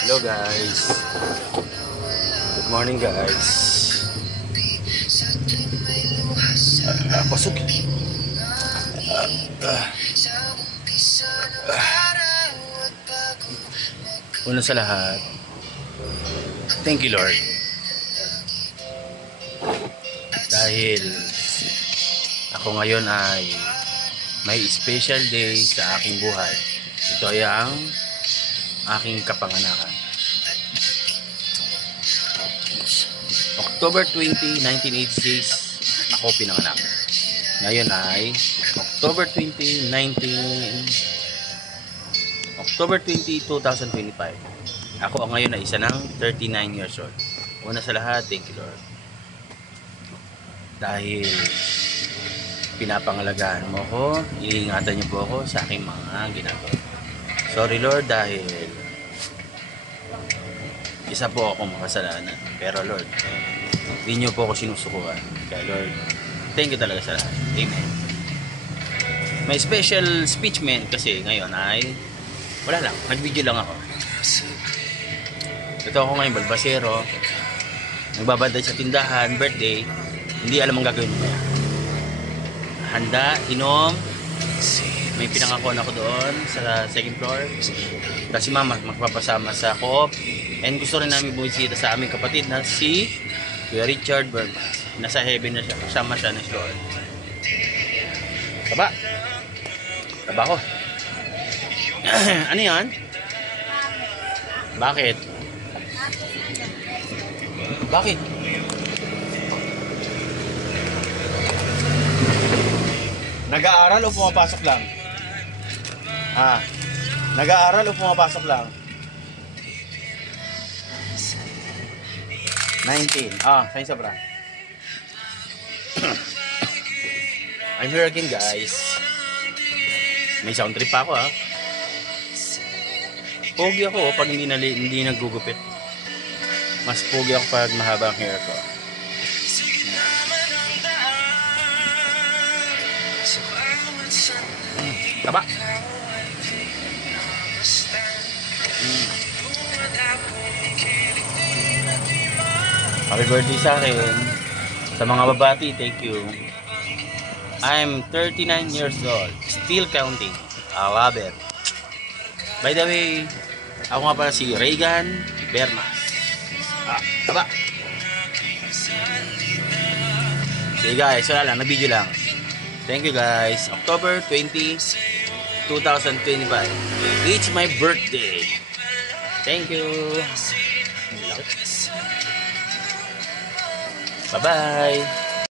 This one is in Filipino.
Hello guys. Good morning guys. Pasok. Una sa lahat, thank you Lord. Dahil ako ngayon ay may special day sa aking buhay. Ito ay ang aking kapanganakan. October 20, 1986 ako pinanganak. Ngayon ay October 20, 2025. Ako ngayon ay isa ng 39 years old. Una sa lahat, thank you Lord. Dahil pinapangalagaan mo ko, iingatan niyo po ako sa aking mga ginagawa. Sorry Lord dahil isa po akong makasalanan. Pero Lord, hindi niyo po ako sinusukuan. Kaya Lord, thank you talaga sa lahat. Amen. May special speech man kasi ngayon ay wala lang, nag-video lang ako. Ito ako ngayon, balbasero. Nagbabantay sa tindahan, birthday. Hindi alam ang gagawin mo. Handa, inom. May pinangakon ako doon sa second floor. Kasi mama magpapasama sa co-op. And gusto rin namin bumisita sa aming kapatid na si Kuya Richard Bermas. Nasa heaven na siya. Kasama siya ng Lord. Taba. Taba ko. Ano yan? Bakit? Bakit? Nag-aaral o pumapasok lang? Nag-aaral o pumapasok lang? 19. Sa'yo sobra. I'm here again guys. May sound trip pa ako Pogi ako pag hindi naggugupit. Mas pogi ako pag mahaba ang hair ko. Taba. Happy birthday sa akin. Sa mga babati, thank you. I'm 39 years old. Still counting. I love it. By the way, ako nga pala si Regan Bermas. Taba. Okay guys, wala lang, na-video lang. Thank you guys. October 20, 2025. It's my birthday. Thank you. Bye-bye.